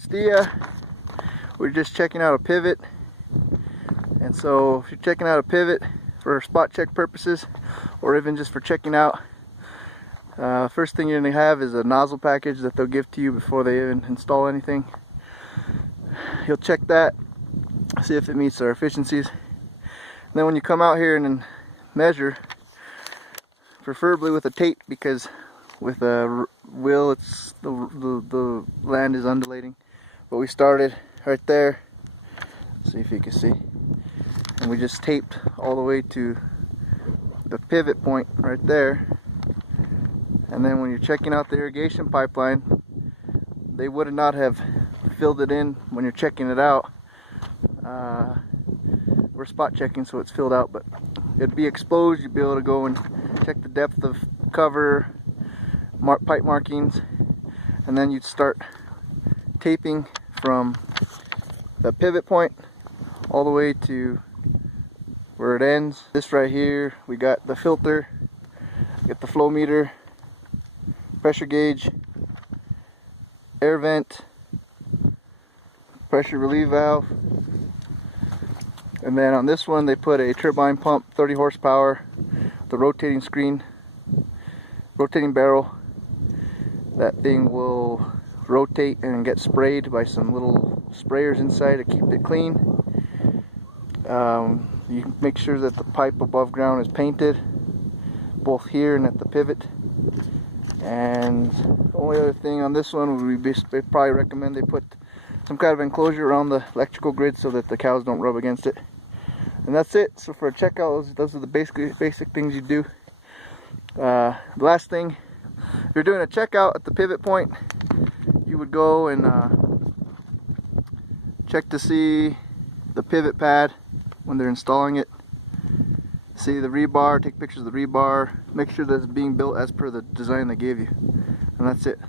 Stia, we're just checking out a pivot. And so if you're checking out a pivot for spot check purposes, or even just for checking out, first thing you're going to have is a nozzle package that they'll give to you before they even install anything. You'll check that, see if it meets our efficiencies. And then when you come out here and then measure, preferably with a tape, because with a wheel it's the land is undulating. But we started right there, see if you can see, and we just taped all the way to the pivot point right there. And then when you're checking out the irrigation pipeline, they would not have filled it in when you're checking it out. We're spot checking, so it's filled out, but it'd be exposed. You'd be able to go and check the depth of cover, pipe markings, and then you'd start taping from the pivot point all the way to where it ends. This right here, we got the filter, get the flow meter, pressure gauge, air vent, pressure relief valve, and then on this one they put a turbine pump, 30 horsepower, the rotating screen, rotating barrel. That thing will rotate and get sprayed by some little sprayers inside to keep it clean. You can make sure that the pipe above ground is painted, both here and at the pivot. And the only other thing on this one would be probably recommend they put some kind of enclosure around the electrical grid so that the cows don't rub against it. And that's it. So for a checkout, those are the basic things you do. The last thing, if you're doing a checkout at the pivot point, you would go and check to see the pivot pad when they're installing it. See the rebar, take pictures of the rebar, make sure that it's being built as per the design they gave you. And that's it.